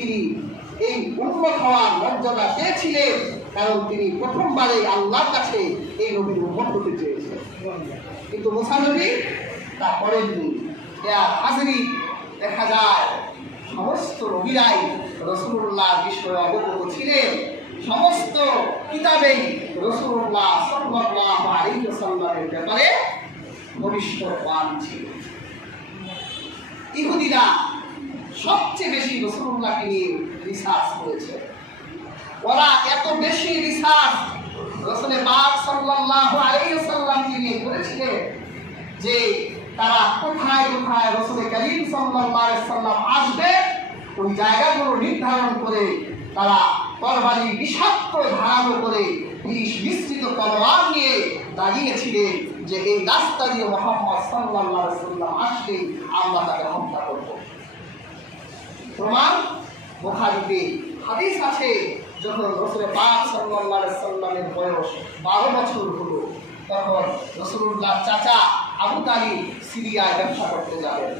তিনি এই উম্মত হওয়ার মর্যাদা পেয়েছিলেন, কারণ তিনি প্রথমবারে আল্লাহর কাছে এই নবীর উম্মত হতে চেয়েছেন। কিন্তু মুসা নবী তা করেননি। হাজিরি দেখা যায় সমস্ত নবীরাই রাসূলুল্লাহ বিষয়ে অবগত ছিলেন, সমস্ত কিতাবেই রাসূলুল্লাহ সাল্লাল্লাহু আলাইহি ওয়াসাল্লামের ব্যাপারে ভবিষ্যদ্বাণ ছিল। ইহুদিরা সবচেয়ে বেশি রাসূলুল্লাহকে নিয়ে রিসার্চ করেছে। ওরা এত বেশি রিসার্চ রাসূল পাক সাল্লাল্লাহু আলাইহি ওয়াসাল্লামকে নিয়ে করেছিলেন যে তারা কোথায় কোথায় রাসূল কারীম সাল্লাল্লাহু আলাইহি ওয়াসাল্লাম আসবে ওই জায়গাগুলো নির্ধারণ করে তারা তরবারি বিষাক্ত ধারালো করে বিষ মিশ্রিত তলোয়ার নিয়ে দাঁড়িয়েছিলেন যে এই রাস্তা দিয়ে মুহাম্মদ সাল্লাল্লাহু আলাইহি ওয়াসাল্লাম আসলে আমরা তাকে হত্যা করব। প্রমাণ বুখারীতে হাদিস আছে, যখন রাসূল পাক সাল্লাল্লাহু আলাইহি ওয়াসাল্লামের বয়স 12 বছর হলো, তখন রাসূলুল্লাহ চাচা আবু তালিব সিরিয়ায় ব্যবসা করতে যাবেন।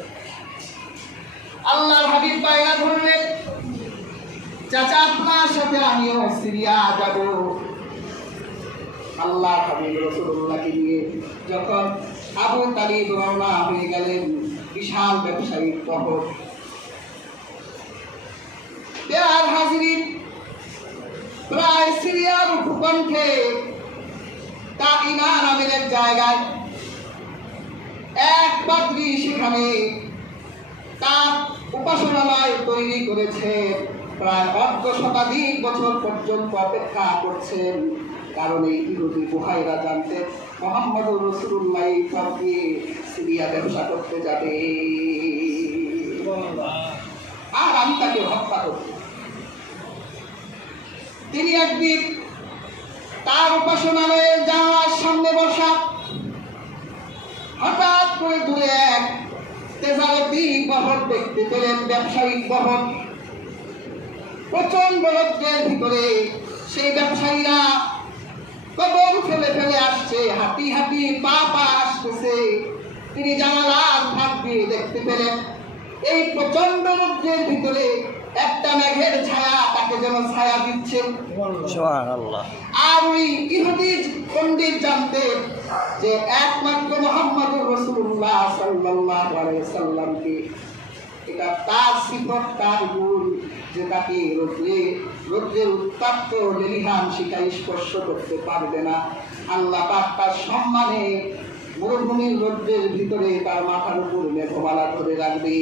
আল্লাহর হাবিব বাইনা ধরলেন, চাচা আপনার সাথে আমিও সিরিয়া যাব। আল্লাহর হাবিব রাসূলুল্লাহকে নিয়ে যখন আবু তালিব রওনা হয়ে গেলেন, বিশাল ব্যবসায়িক বহর। পেয়ার হাজিরিন, প্রায় সিরিয়ার ভূখণ্ডে তাইনা নামের এক জায়গায় এক পাদ্রী সেখানে তার উপাসনালয় তৈরি করেছে। প্রায় ১০ শতাধিক বছর পর্যন্ত অপেক্ষা করছেন, কারণ এই ইহুদি বুহাইরা জানতেন মুহাম্মদুর রাসূলুল্লাহ সবকে সিরিয়া ব্যবসা করতে যাবে আর আমি তাকে হত্যা করব। তিনি একদিন তার উপাসনালয়ে যাওয়ার সামনে বসা, হঠাৎ করে দূরে এক তেজারতি বহর দেখতে পেলেন, ব্যবসায়িক বহর। প্রচন্ড রৌদ্রের ভিতরে সেই ব্যবসায়ীরা কদম ফেলে ফেলে আসছে, হাঁটি হাঁটি পা পা আসতেছে। তিনি জানালার ফাঁক দিয়ে দেখতে পেলেন এই প্রচন্ড রৌদ্রের ভিতরে একটা মেঘের ছায়া তাকে যেন ছায়া দিচ্ছে। সুবহানাল্লাহ। আর ওই ইহুদি পণ্ডিত জানতেন যে একমাত্র মুহাম্মদুর রাসূলুল্লাহ সাল্লাল্লাহু আলাইহি ওয়াসাল্লামকে, এটা তার সিফত, তার গুণ যে তাকে রৌদ্রের উত্তপ্ত লেলিহান শিখা স্পর্শ করতে পারবে না। আল্লাহ পাক তার সম্মানে মরুভূমির রৌদ্রের ভিতরে তার মাথার উপর মেঘমালা ধরে রাখবে।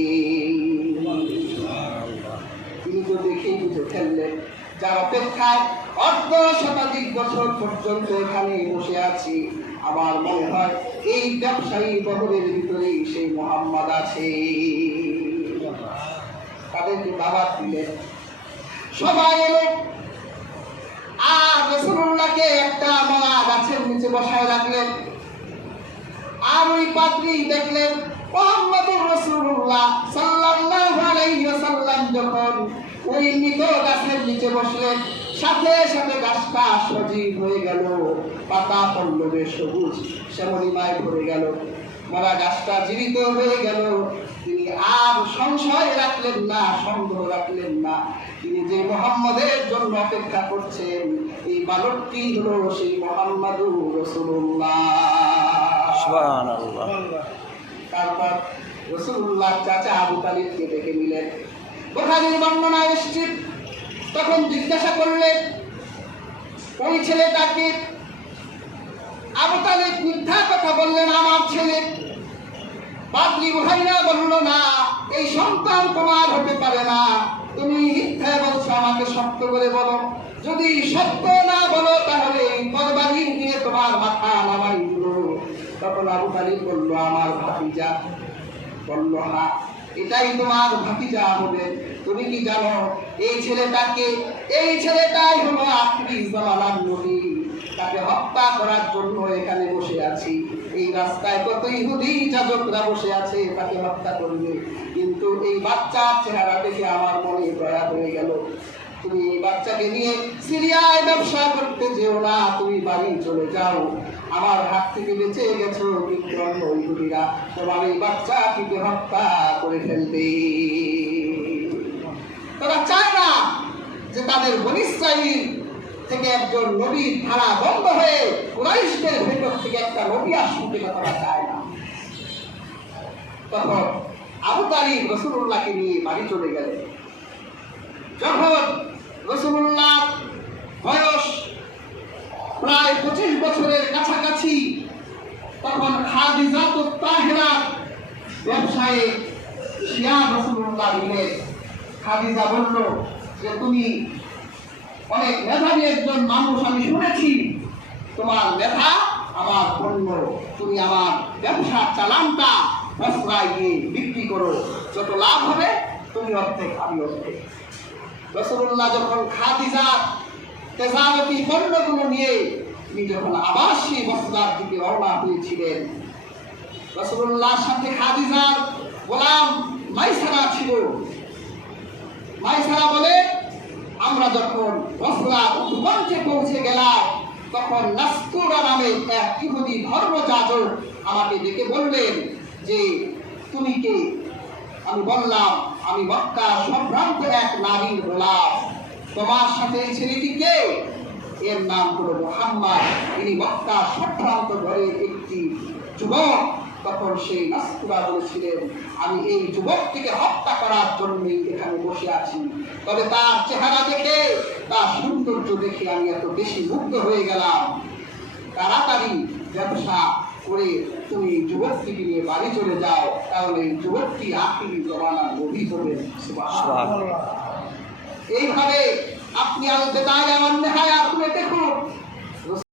তিনি তো দেখেই বুঝে ফেললেন, যার অপেক্ষায় ১০ শতাধিক বছর পর্যন্ত এখানে বসে আছি, আমার মনে হয় এই ব্যবসায়ী বহরের ভিতরেই সেই মুহাম্মদ আছে। তাদেরকে দাওয়াত দিলেন, সবাই এলো। আর রাসূলুল্লাহকে একটা মরা গাছের নিচে বসায় রাখলেন। আর ওই পাদ্রী দেখলেন মুহাম্মদুর রাসূলুল্লাহ সাল্লাল্লাহু আলাইহি ওয়াসাল্লাম যখন ওই মৃত গাছের নিচে বসলেন, সাথে সাথে গাছটা সজীব হয়ে গেল, পাতা পল্লবে সবুজ শ্যামলিমায় ভরে গেল, মরা গাছটা জীবিত হয়ে গেল। তিনি আর সংশয় রাখলেন না, সন্দেহ রাখলেন না। তিনি যে মুহাম্মদের জন্য অপেক্ষা করছেন, এই বালকটি হলো সেই মুহাম্মদুর রাসূলুল্লাহ। সুবহানাল্লাহ। তারপর রাসূলুল্লাহ চাচা আবু তালিবকে ডেকে নিলেন। বুখারীর বর্ণনায় এসেছে, তখন জিজ্ঞাসা করলেন ওই ছেলেটাকে। আবু তালিব মিথ্যা কথা বললেন, আমার ছেলে। পাদ্রী বুহাইরা বলল, না, এই সন্তান তোমার হতে পারে না, তুমি মিথ্যা বলছো, আমাকে সত্য করে বলো। যদি সত্য না বলো তাহলে তরবারি দিয়ে তোমার মাথা নামাই দিল। তখন আবু তালিব বলল, আমার ভাতিজা। বলল, হ্যাঁ, এটাই তোমার ভাতিজা হবে। তুমি কি জানো এই ছেলেটাই হলো আখিরি জামানার নবী। তাকে হত্যা করার জন্য এখানে বসে আছি। এই রাস্তায় কত ইহুদি যাজকরা বসে আছে, তাকে হত্যা করবে। কিন্তু এই বাচ্চার চেহারা দেখে আমার মনে দয়া হয়ে গেল। তুমি এই বাচ্চাকে নিয়ে সিরিয়ায় ব্যবসা করতে যেও না, তুমি বাড়ি চলে যাও। আমার হাত থেকে বেঁচে গেছো, কিন্তু অন্য ইহুদিরা তোমার এই বাচ্চাটিকে হত্যা করে ফেলবে। তারা চায় না আমাদের বনী ইসরাঈল থেকে একজন নবীর ধারা বন্ধ হয়ে কুরাইশদের ভেতর থেকে একটা নবী আসতে কথা চায় না। তখন আবু তালিব রাসূলুল্লাহকে নিয়ে বাড়ি চলে গেলেন। যখন রাসূলুল্লাহ বয়স প্রায় 25 বছরের কাছাকাছি, তখন খাদিজাতুত তাহেরা ব্যবসায়ে শিয়া রাসূলুল্লাহ দিলেন। খাদিজা বলল যে তুমি অনেক মেধাবী একজন মানুষ, আমি শুনেছি তোমার মেধা আমার পণ্য, তুমি আমার ব্যবসার চালানটা বসরায় গিয়ে বিক্রি করো, যত লাভ হবে তুমি অর্ধেক আমি অর্ধেক। রাসূলুল্লাহ যখন খাদিজার তেজারতি পণ্যগুলো নিয়ে তিনি যখন আবার সেই বসরার দিকে রওনা হয়েছিলেন, রাসূলুল্লাহর সাথে খাদিজার গোলাম মাইসারা ছিল। মাইসারা বলে আমরা যখন বসরা উপকণ্ঠে পৌঁছে গেলাম, তখন নাস্তুরা নামে এক ইহুদি ধর্মযাজক আমাকে ডেকে বললেন যে তুমি কে? আমি বললাম আমি মক্কার সম্ভ্রান্ত এক নারীর গোলাম। তোমার সাথে এই ছেলেটি কে? এর নাম হলো মুহাম্মদ, ইনি মক্কার সম্ভ্রান্ত ঘরের একটি যুবক। তখন সেই নাস্তুরা বলেছিলেন আমি এই যুবকটিকে হত্যা করার জন্যই এখানে বসে আছি, তবে তার চেহারা দেখে, তার সৌন্দর্য দেখে আমি এত বেশি মুগ্ধ হয়ে গেলাম। তাড়াতাড়ি ব্যবসা করে তুমি যুবকটিকে নিয়ে বাড়ি চলে যাও, তাহলে এই যুবকটি আখিরি জমানার নবী হবেন। সুবহানাল্লাহ। এইভাবে আপনি আল বেদায়া ওয়ান নিহায়া খুলে দেখুন